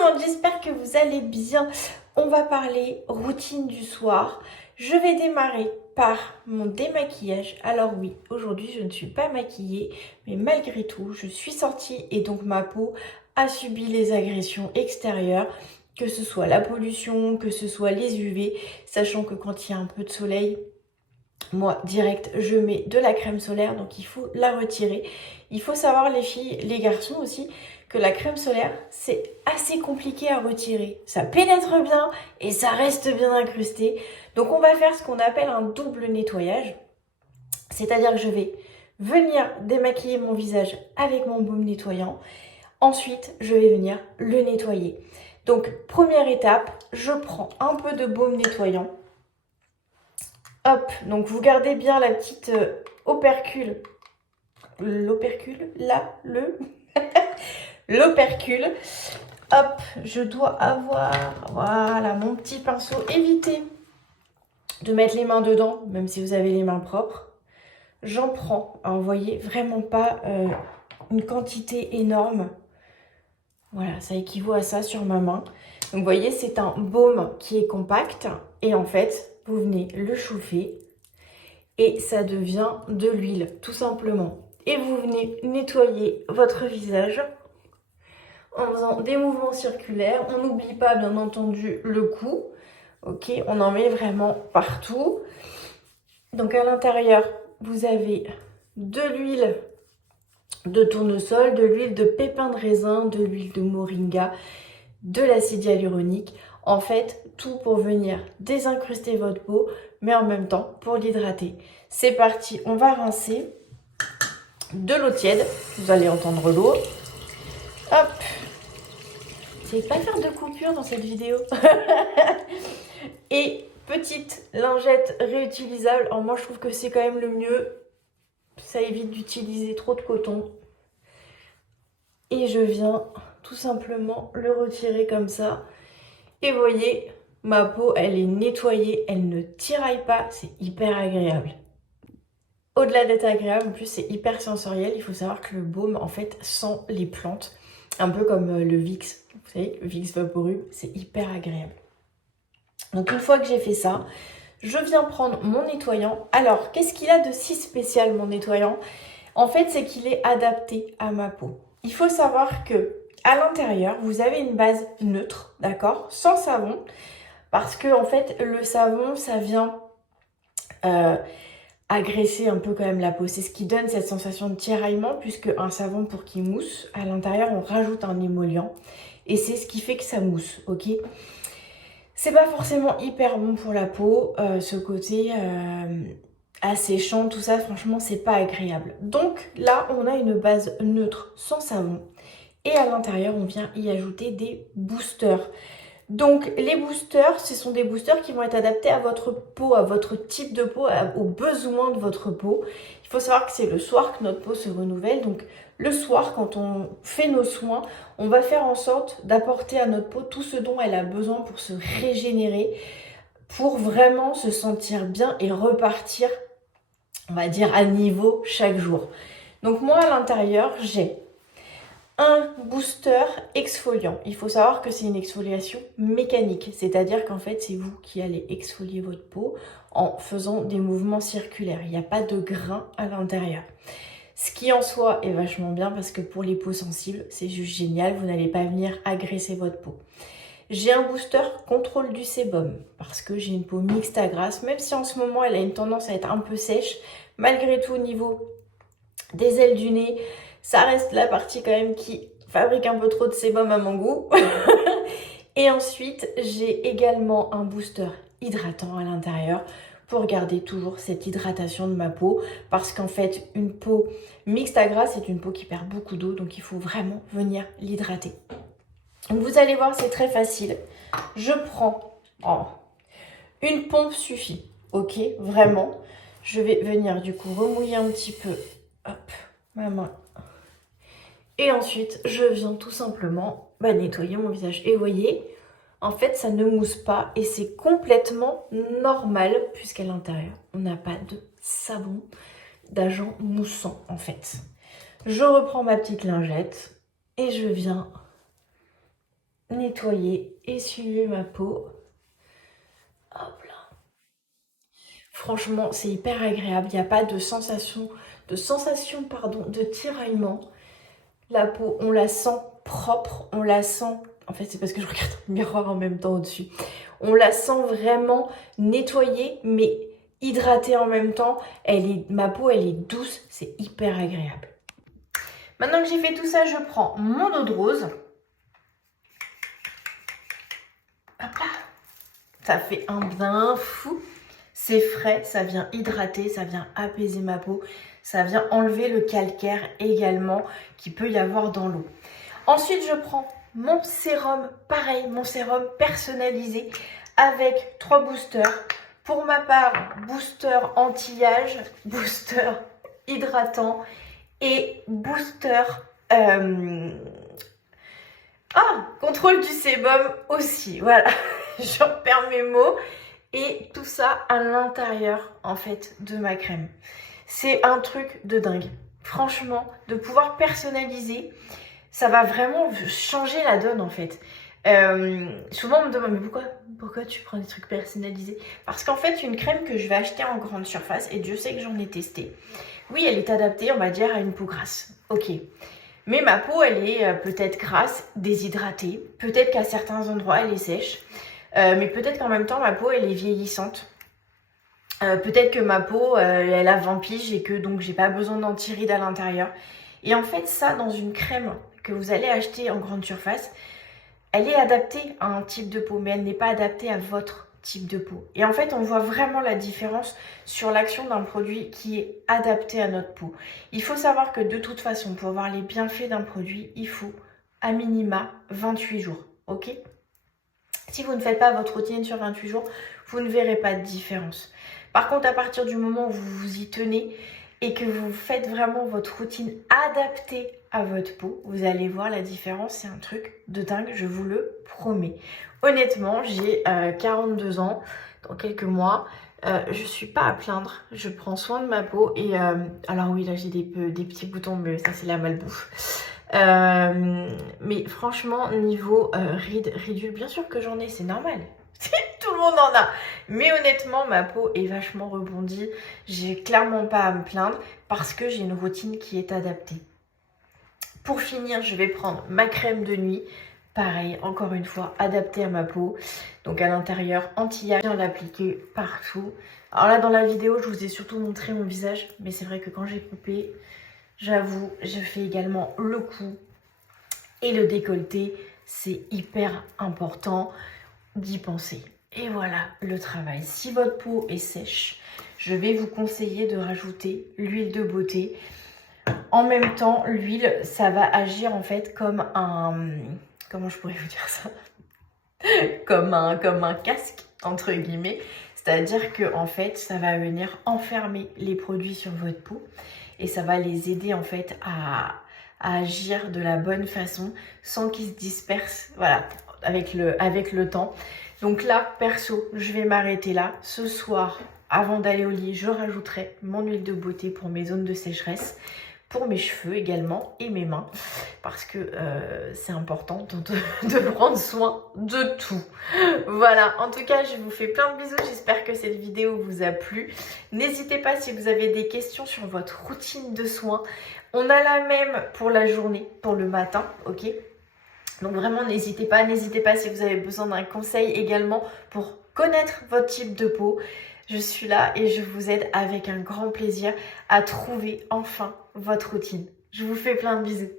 monde, j'espère que vous allez bien. On va parler routine du soir. Je vais démarrer par mon démaquillage. Alors oui, aujourd'hui je ne suis pas maquillée, mais malgré tout, je suis sortie et donc ma peau a subi les agressions extérieures, que ce soit la pollution, que ce soit les UV, sachant que quand il y a un peu de soleil, moi, direct, je mets de la crème solaire, donc il faut la retirer. Il faut savoir, les filles, les garçons aussi, que la crème solaire, c'est assez compliqué à retirer. Ça pénètre bien et ça reste bien incrusté. Donc on va faire ce qu'on appelle un double nettoyage. C'est-à-dire que je vais venir démaquiller mon visage avec mon baume nettoyant. Ensuite, je vais venir le nettoyer. Donc, première étape, je prends un peu de baume nettoyant. Hop, donc vous gardez bien la petite opercule. L'opercule, là, l'opercule. Hop, je dois avoir, voilà, mon petit pinceau. Évitez de mettre les mains dedans, même si vous avez les mains propres. J'en prends, vous voyez, vraiment pas une quantité énorme. Voilà, ça équivaut à ça sur ma main. Donc vous voyez, c'est un baume qui est compact. Et en fait, vous venez le chauffer. Et ça devient de l'huile, tout simplement. Et vous venez nettoyer votre visage en faisant des mouvements circulaires. On n'oublie pas, bien entendu, le cou. Ok, on en met vraiment partout. Donc à l'intérieur, vous avez de l'huile de tournesol, de l'huile de pépins de raisin, de l'huile de moringa, de l'acide hyaluronique. En fait, tout pour venir désincruster votre peau, mais en même temps pour l'hydrater. C'est parti, on va rincer de l'eau tiède. Vous allez entendre l'eau. Hop. Je ne vais pas faire de coupure dans cette vidéo. Et petite lingette réutilisable. Alors moi, je trouve que c'est quand même le mieux. Ça évite d'utiliser trop de coton. Et je viens tout simplement le retirer comme ça. Et vous voyez, ma peau, elle est nettoyée, elle ne tiraille pas, c'est hyper agréable. Au-delà d'être agréable, en plus c'est hyper sensoriel. Il faut savoir que le baume, en fait, sent les plantes. Un peu comme le Vicks, vous savez, le Vicks Vaporub, c'est hyper agréable. Donc une fois que j'ai fait ça, je viens prendre mon nettoyant. Alors, qu'est-ce qu'il a de si spécial, mon nettoyant? En fait, c'est qu'il est adapté à ma peau. Il faut savoir que à l'intérieur, vous avez une base neutre, d'accord, sans savon, parce que en fait, le savon, ça vient agresser un peu quand même la peau. C'est ce qui donne cette sensation de tiraillement, puisque un savon, pour qu'il mousse, à l'intérieur, on rajoute un émollient, et c'est ce qui fait que ça mousse, ok? C'est pas forcément hyper bon pour la peau, ce côté asséchant, tout ça, franchement, c'est pas agréable. Donc là, on a une base neutre sans savon. Et à l'intérieur, on vient y ajouter des boosters. Donc les boosters, ce sont des boosters qui vont être adaptés à votre peau, à votre type de peau, aux besoins de votre peau. Il faut savoir que c'est le soir que notre peau se renouvelle. Donc le soir, quand on fait nos soins, on va faire en sorte d'apporter à notre peau tout ce dont elle a besoin pour se régénérer, pour vraiment se sentir bien et repartir, on va dire, à niveau chaque jour. Donc moi, à l'intérieur, j'ai un booster exfoliant. Il faut savoir que c'est une exfoliation mécanique, c'est-à-dire qu'en fait, c'est vous qui allez exfolier votre peau en faisant des mouvements circulaires. Il n'y a pas de grains à l'intérieur. Ce qui en soi est vachement bien parce que pour les peaux sensibles, c'est juste génial. Vous n'allez pas venir agresser votre peau. J'ai un booster contrôle du sébum parce que j'ai une peau mixte à grasse, même si en ce moment elle a une tendance à être un peu sèche. Malgré tout, au niveau des ailes du nez, ça reste la partie quand même qui fabrique un peu trop de sébum à mon goût. Et ensuite, j'ai également un booster hydratant à l'intérieur pour garder toujours cette hydratation de ma peau. Parce qu'en fait, une peau mixte à grasse, c'est une peau qui perd beaucoup d'eau. Donc, il faut vraiment venir l'hydrater. Donc, vous allez voir, c'est très facile. Je prends une pompe suffit. Ok, vraiment. Je vais venir du coup remouiller un petit peu. Hop, ma main. Et ensuite, je viens tout simplement nettoyer mon visage. Et vous voyez, en fait, ça ne mousse pas et c'est complètement normal puisqu'à l'intérieur, on n'a pas de savon, d'agent moussant en fait. Je reprends ma petite lingette et je viens nettoyer, essuyer ma peau. Hop là. Franchement, c'est hyper agréable. Il n'y a pas de sensation, de tiraillement. La peau, on la sent propre, on la sent... En fait, c'est parce que je regarde le miroir en même temps au-dessus. On la sent vraiment nettoyée, mais hydratée en même temps. Ma peau, elle est douce, c'est hyper agréable. Maintenant que j'ai fait tout ça, je prends mon eau de rose. Hop là. Ça fait un bain fou. C'est frais, ça vient hydrater, ça vient apaiser ma peau. Ça vient enlever le calcaire également qu'il peut y avoir dans l'eau. Ensuite, je prends mon sérum, pareil, mon sérum personnalisé avec 3 boosters. Pour ma part, booster anti-âge, booster hydratant et booster contrôle du sébum aussi. Voilà, j'en perds mes mots. Et tout ça à l'intérieur, en fait, de ma crème. C'est un truc de dingue. Franchement, de pouvoir personnaliser, ça va vraiment changer la donne, en fait. Souvent, on me demande, mais pourquoi tu prends des trucs personnalisés? Parce qu'en fait, une crème que je vais acheter en grande surface, et Dieu sait que j'en ai testé, oui, elle est adaptée, on va dire, à une peau grasse. Ok. Mais ma peau, elle est peut-être grasse, déshydratée. Peut-être qu'à certains endroits, elle est sèche. Mais peut-être qu'en même temps, ma peau, elle est vieillissante. Peut-être que ma peau, elle a 20 piges et que donc j'ai pas besoin d'anti-rides à l'intérieur. Et en fait, ça, dans une crème que vous allez acheter en grande surface, elle est adaptée à un type de peau, mais elle n'est pas adaptée à votre type de peau. Et en fait, on voit vraiment la différence sur l'action d'un produit qui est adapté à notre peau. Il faut savoir que de toute façon, pour voir les bienfaits d'un produit, il faut à minima 28 jours. Ok ? Si vous ne faites pas votre routine sur 28 jours, vous ne verrez pas de différence. Par contre, à partir du moment où vous vous y tenez et que vous faites vraiment votre routine adaptée à votre peau, vous allez voir la différence. C'est un truc de dingue, je vous le promets. Honnêtement, j'ai 42 ans, dans quelques mois. Je suis pas à plaindre, je prends soin de ma peau. Et alors oui, là j'ai des petits boutons, mais ça c'est la malbouffe. Mais franchement, niveau rides, ridules, bien sûr que j'en ai, c'est normal. Tout le monde en a. Mais honnêtement, ma peau est vachement rebondie. J'ai clairement pas à me plaindre parce que j'ai une routine qui est adaptée. Pour finir, je vais prendre ma crème de nuit. Pareil, encore une fois, adaptée à ma peau. Donc à l'intérieur, anti-âge, bien l'appliquer partout. Alors là, dans la vidéo, je vous ai surtout montré mon visage. Mais c'est vrai que quand j'ai coupé, j'avoue, je fais également le cou et le décolleté. C'est hyper important d'y penser. Et voilà le travail. Si votre peau est sèche, je vais vous conseiller de rajouter l'huile de beauté. En même temps, l'huile, ça va agir en fait comme un... Comment je pourrais vous dire ça? comme un casque, entre guillemets. C'est-à-dire que en fait, ça va venir enfermer les produits sur votre peau. Et ça va les aider en fait à agir de la bonne façon sans qu'ils se dispersent, voilà, avec le temps. Donc là, perso, je vais m'arrêter là. Ce soir, avant d'aller au lit, je rajouterai mon huile de beauté pour mes zones de sécheresse, pour mes cheveux également et mes mains, parce que c'est important de prendre soin de tout. Voilà, en tout cas, je vous fais plein de bisous. J'espère que cette vidéo vous a plu. N'hésitez pas si vous avez des questions sur votre routine de soins. On a la même pour la journée, pour le matin, ok ? Donc vraiment, n'hésitez pas si vous avez besoin d'un conseil également pour connaître votre type de peau. Je suis là et je vous aide avec un grand plaisir à trouver enfin votre routine. Je vous fais plein de bisous.